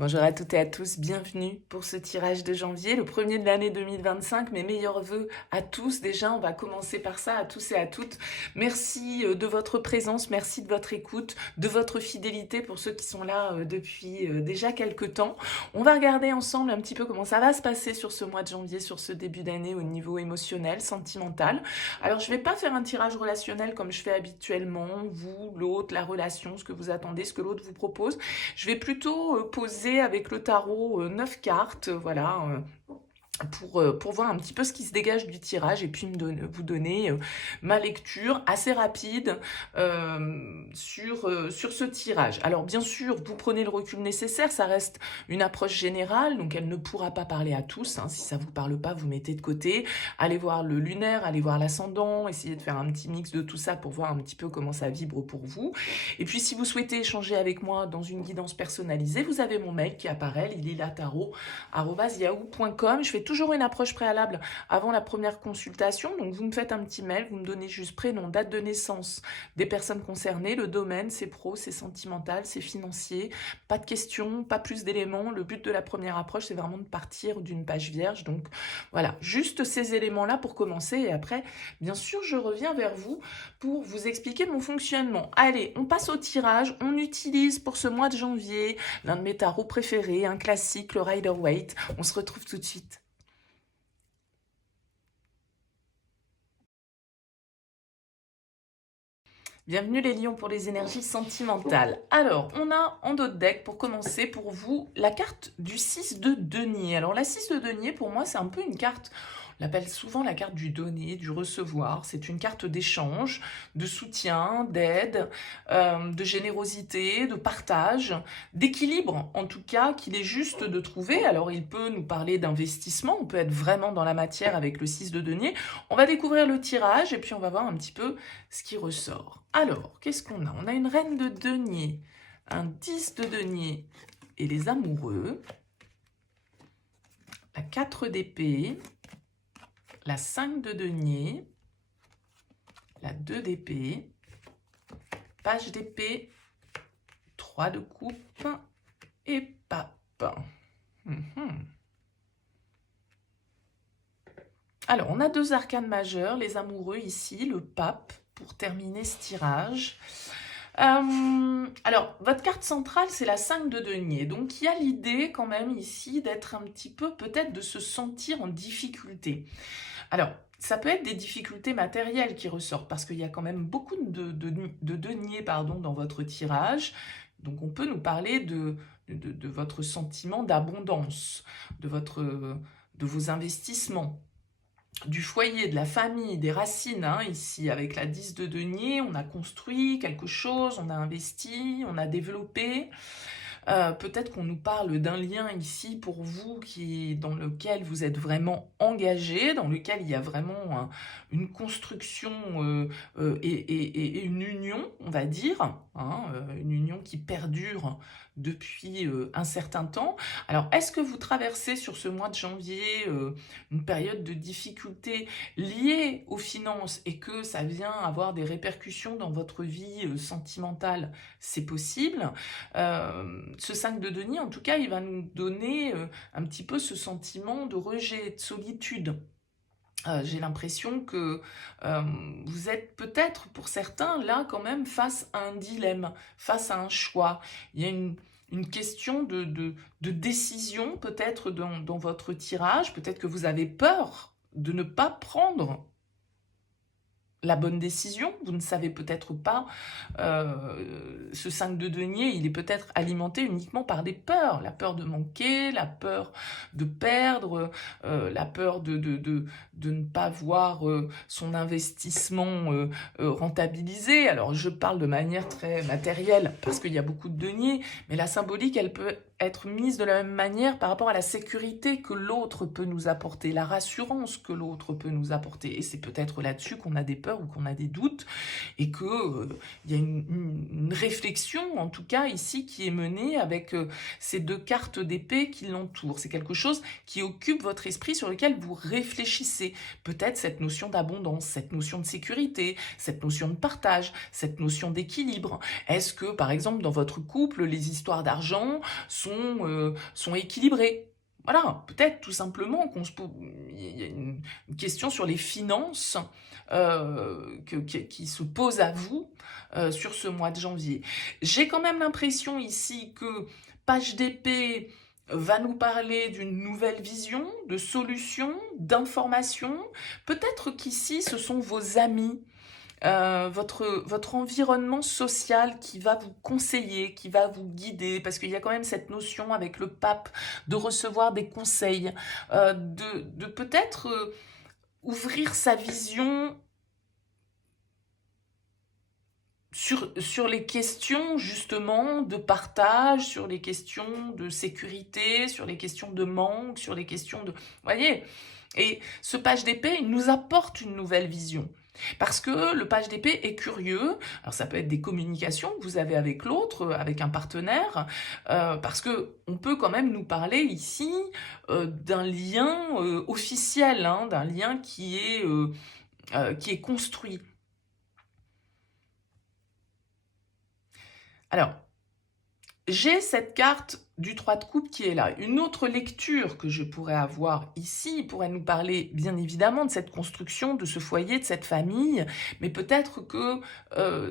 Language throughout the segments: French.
Bonjour à toutes et à tous, bienvenue pour ce tirage de janvier, le premier de l'année 2025. Mes meilleurs vœux à tous. Déjà, on va commencer par ça, à tous et à toutes. Merci de votre présence, merci de votre écoute, de votre fidélité pour ceux qui sont là depuis déjà quelques temps. On va regarder ensemble un petit peu comment ça va se passer sur ce mois de janvier, sur ce début d'année au niveau émotionnel, sentimental. Alors, je ne vais pas faire un tirage relationnel comme je fais habituellement, vous, l'autre, la relation, ce que vous attendez, ce que l'autre vous propose. Je vais plutôt poser avec le tarot 9 cartes, voilà, pour voir un petit peu ce qui se dégage du tirage et puis vous donner ma lecture assez rapide sur ce tirage. Alors bien sûr, vous prenez le recul nécessaire, ça reste une approche générale, donc elle ne pourra pas parler à tous. Hein. Si ça ne vous parle pas, vous mettez de côté. Allez voir le lunaire, allez voir l'ascendant, essayez de faire un petit mix de tout ça pour voir un petit peu comment ça vibre pour vous. Et puis si vous souhaitez échanger avec moi dans une guidance personnalisée, vous avez mon mail qui apparaît, lililataro@yahoo.com. Je fais toujours une approche préalable avant la première consultation, donc vous me faites un petit mail, vous me donnez juste prénom, date de naissance des personnes concernées, le domaine, c'est pro, c'est sentimental, c'est financier, pas de questions, pas plus d'éléments. Le but de la première approche, c'est vraiment de partir d'une page vierge, donc voilà, juste ces éléments-là pour commencer, et après, bien sûr, je reviens vers vous pour vous expliquer mon fonctionnement. Allez, on passe au tirage, on utilise pour ce mois de janvier l'un de mes tarots préférés, un classique, le Rider-Waite. On se retrouve tout de suite. Bienvenue les lions pour les énergies sentimentales. Alors, on a en dos de deck, pour commencer, pour vous, la carte du 6 de denier. Alors, la 6 de denier, pour moi, c'est un peu une carte, on l'appelle souvent la carte du donner, du recevoir. C'est une carte d'échange, de soutien, d'aide, de générosité, de partage, d'équilibre, en tout cas, qu'il est juste de trouver. Alors, il peut nous parler d'investissement, on peut être vraiment dans la matière avec le 6 de denier. On va découvrir le tirage et puis on va voir un petit peu ce qui ressort. Alors, qu'est-ce qu'on a? On a une reine de denier, un 10 de denier et les amoureux, la 4 d'épée, la 5 de denier, la 2 d'épée, page d'épée, 3 de coupe et pape. Alors, on a deux arcanes majeures, les amoureux ici, le pape, pour terminer ce tirage. Alors, votre carte centrale, c'est la 5 de denier. Donc, il y a l'idée quand même ici d'être un petit peu, peut-être, de se sentir en difficulté. Alors, ça peut être des difficultés matérielles qui ressortent, parce qu'il y a quand même beaucoup de deniers dans votre tirage. Donc, on peut nous parler de votre sentiment d'abondance, de vos investissements, du foyer, de la famille, des racines, hein, ici, avec la 10 de denier, on a construit quelque chose, on a investi, on a développé. Peut-être qu'on nous parle d'un lien ici pour vous dans lequel vous êtes vraiment engagé, dans lequel il y a vraiment une construction et une union, on va dire, hein, une union qui perdure depuis un certain temps. Alors, est-ce que vous traversez sur ce mois de janvier une période de difficulté liée aux finances et que ça vient avoir des répercussions dans votre vie sentimentale? C'est possible. Ce 5 de denier, en tout cas, il va nous donner un petit peu ce sentiment de rejet, de solitude. J'ai l'impression que vous êtes peut-être, pour certains, là quand même face à un dilemme, face à un choix. Il y a une question de décision peut-être dans votre tirage. Peut-être que vous avez peur de ne pas prendre la bonne décision, vous ne savez peut-être pas, ce 5 de denier, il est peut-être alimenté uniquement par des peurs, la peur de manquer, la peur de perdre, la peur de ne pas voir son investissement rentabilisé. Alors je parle de manière très matérielle, parce qu'il y a beaucoup de deniers, mais la symbolique, elle peut être mise de la même manière par rapport à la sécurité que l'autre peut nous apporter, la rassurance que l'autre peut nous apporter. Et c'est peut-être là-dessus qu'on a des peurs ou qu'on a des doutes, et que il y a une réflexion, en tout cas ici, qui est menée avec ces deux cartes d'épée qui l'entourent. C'est quelque chose qui occupe votre esprit, sur lequel vous réfléchissez. Peut-être cette notion d'abondance, cette notion de sécurité, cette notion de partage, cette notion d'équilibre. Est-ce que, par exemple, dans votre couple, les histoires d'argent sont sont équilibrées. Voilà, peut-être tout simplement qu'on se pose, il y a une question sur les finances qui se pose à vous sur ce mois de janvier. J'ai quand même l'impression ici que Page d'épée va nous parler d'une nouvelle vision, de solutions, d'informations. Peut-être qu'ici, ce sont vos amis, votre environnement social qui va vous conseiller, qui va vous guider, parce qu'il y a quand même cette notion avec le pape de recevoir des conseils, de peut-être ouvrir sa vision sur les questions justement de partage, sur les questions de sécurité, sur les questions de manque, sur les questions de... Vous voyez? Et ce page d'épée, il nous apporte une nouvelle vision. Parce que le page d'épée est curieux, alors ça peut être des communications que vous avez avec l'autre, avec un partenaire, parce que on peut quand même nous parler ici d'un lien officiel, hein, d'un lien qui est construit. Alors, j'ai cette carte du 3 de coupe qui est là. Une autre lecture que je pourrais avoir ici pourrait nous parler bien évidemment de cette construction, de ce foyer, de cette famille, mais peut-être que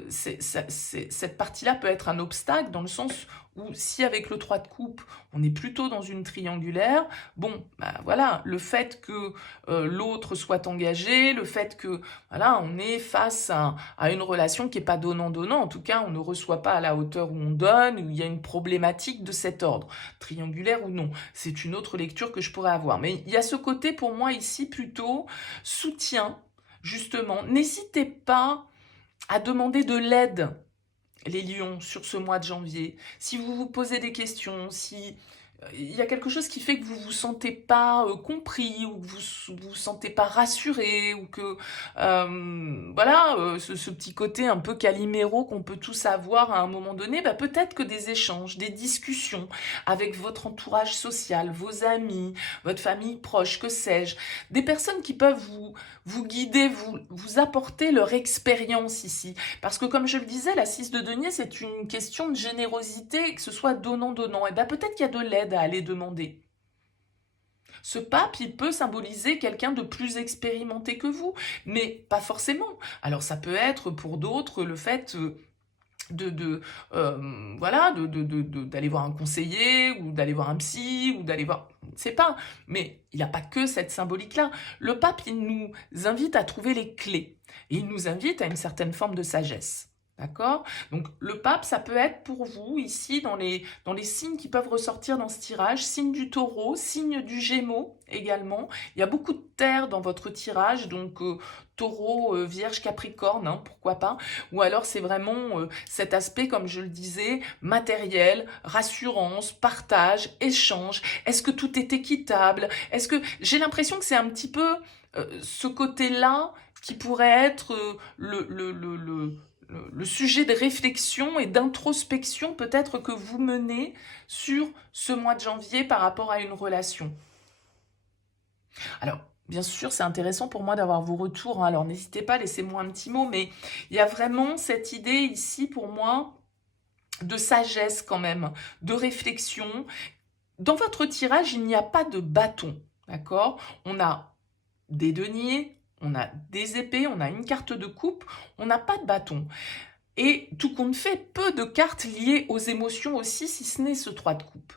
cette partie-là peut être un obstacle dans le sens où si avec le 3 de coupe, on est plutôt dans une triangulaire, bon, bah voilà, le fait que l'autre soit engagé, le fait que, voilà, on est face à une relation qui n'est pas donnant-donnant, en tout cas, on ne reçoit pas à la hauteur où on donne, où il y a une problématique de cet ordre, triangulaire ou non, c'est une autre lecture que je pourrais avoir. Mais il y a ce côté pour moi ici plutôt soutien, justement. N'hésitez pas à demander de l'aide, les lions, sur ce mois de janvier. Si vous vous posez des questions, si il y a quelque chose qui fait que vous vous sentez pas compris, ou que vous vous sentez pas rassuré, ou que voilà, ce petit côté un peu caliméro qu'on peut tous avoir à un moment donné, bah, peut-être que des échanges, des discussions avec votre entourage social, vos amis, votre famille proche, que sais-je, des personnes qui peuvent vous guider, vous apporter leur expérience ici. Parce que comme je le disais, la 6 de denier, c'est une question de générosité, que ce soit donnant-donnant. Et bien peut-être qu'il y a de l'aide à aller demander. Ce pape, il peut symboliser quelqu'un de plus expérimenté que vous, mais pas forcément. Alors ça peut être pour d'autres le fait voilà, d'aller voir un conseiller, ou d'aller voir un psy, ou d'aller voir... Je ne sais pas, mais il n'y a pas que cette symbolique-là. Le pape, il nous invite à trouver les clés. Et il nous invite à une certaine forme de sagesse. D'accord? Donc le pape, ça peut être pour vous, ici, dans les signes qui peuvent ressortir dans ce tirage, signe du taureau, signe du gémeaux également. Il y a beaucoup de terre dans votre tirage, donc taureau, vierge, capricorne, hein, pourquoi pas. Ou alors c'est vraiment cet aspect, comme je le disais, matériel, rassurance, partage, échange. Est-ce que tout est équitable? Est-ce que j'ai l'impression que c'est un petit peu ce côté-là qui pourrait être le sujet de réflexion et d'introspection peut-être que vous menez sur ce mois de janvier par rapport à une relation. Alors, bien sûr, c'est intéressant pour moi d'avoir vos retours, hein, alors n'hésitez pas, laissez-moi un petit mot, mais il y a vraiment cette idée ici pour moi de sagesse quand même, de réflexion. Dans votre tirage, il n'y a pas de bâton, d'accord? On a des deniers, on a des épées, on a une carte de coupe, on n'a pas de bâton. Et tout compte fait, peu de cartes liées aux émotions aussi, si ce n'est ce 3 de coupe.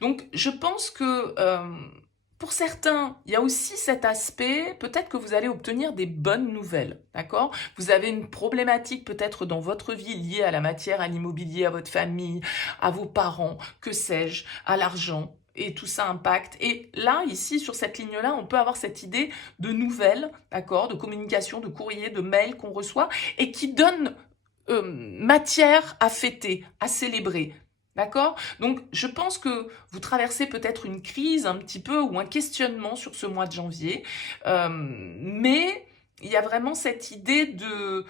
Donc je pense que pour certains, il y a aussi cet aspect, peut-être que vous allez obtenir des bonnes nouvelles, d'accord? Vous avez une problématique peut-être dans votre vie liée à la matière, à l'immobilier, à votre famille, à vos parents, que sais-je, à l'argent, et tout ça impacte. Et là, ici, sur cette ligne-là, on peut avoir cette idée de nouvelles, d'accord, de communication, de courrier, de mail qu'on reçoit, et qui donne matière à fêter, à célébrer. D'accord? Donc, je pense que vous traversez peut-être une crise un petit peu ou un questionnement sur ce mois de janvier, mais il y a vraiment cette idée de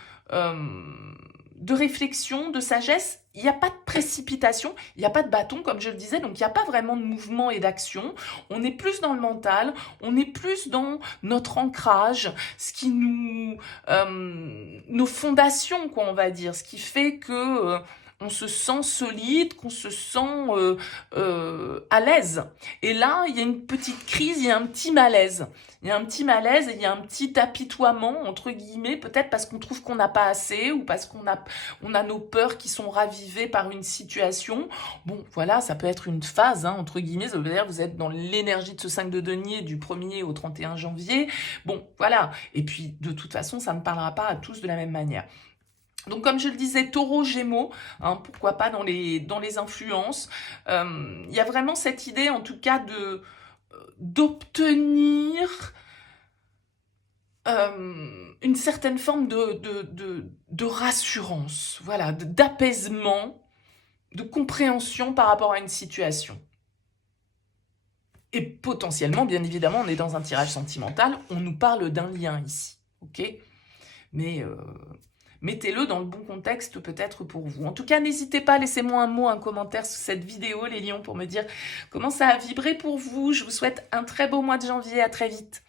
réflexion, de sagesse. Il n'y a pas de précipitation, il n'y a pas de bâton, comme je le disais, donc il n'y a pas vraiment de mouvement et d'action. On est plus dans le mental, on est plus dans notre ancrage, ce qui nous... nos fondations, quoi, on va dire, ce qui fait que... on se sent solide, qu'on se sent à l'aise. Et là, il y a une petite crise, il y a un petit malaise. Il y a un petit malaise et il y a un petit apitoiement, entre guillemets, peut-être parce qu'on trouve qu'on n'a pas assez ou parce qu'on a nos peurs qui sont ravivées par une situation. Bon, voilà, ça peut être une phase, hein, entre guillemets, ça veut dire que vous êtes dans l'énergie de ce 5 de denier du 1er au 31 janvier. Bon, voilà. Et puis, de toute façon, ça ne parlera pas à tous de la même manière. Donc, comme je le disais, taureau, gémeaux, hein, pourquoi pas dans les influences. Il y a vraiment cette idée, en tout cas, d'obtenir une certaine forme de rassurance, voilà, d'apaisement, de compréhension par rapport à une situation. Et potentiellement, bien évidemment, on est dans un tirage sentimental, on nous parle d'un lien ici, ok? Mais mettez-le dans le bon contexte peut-être pour vous. En tout cas, n'hésitez pas, laissez-moi un mot, un commentaire sous cette vidéo, les lions, pour me dire comment ça a vibré pour vous. Je vous souhaite un très beau mois de janvier, à très vite.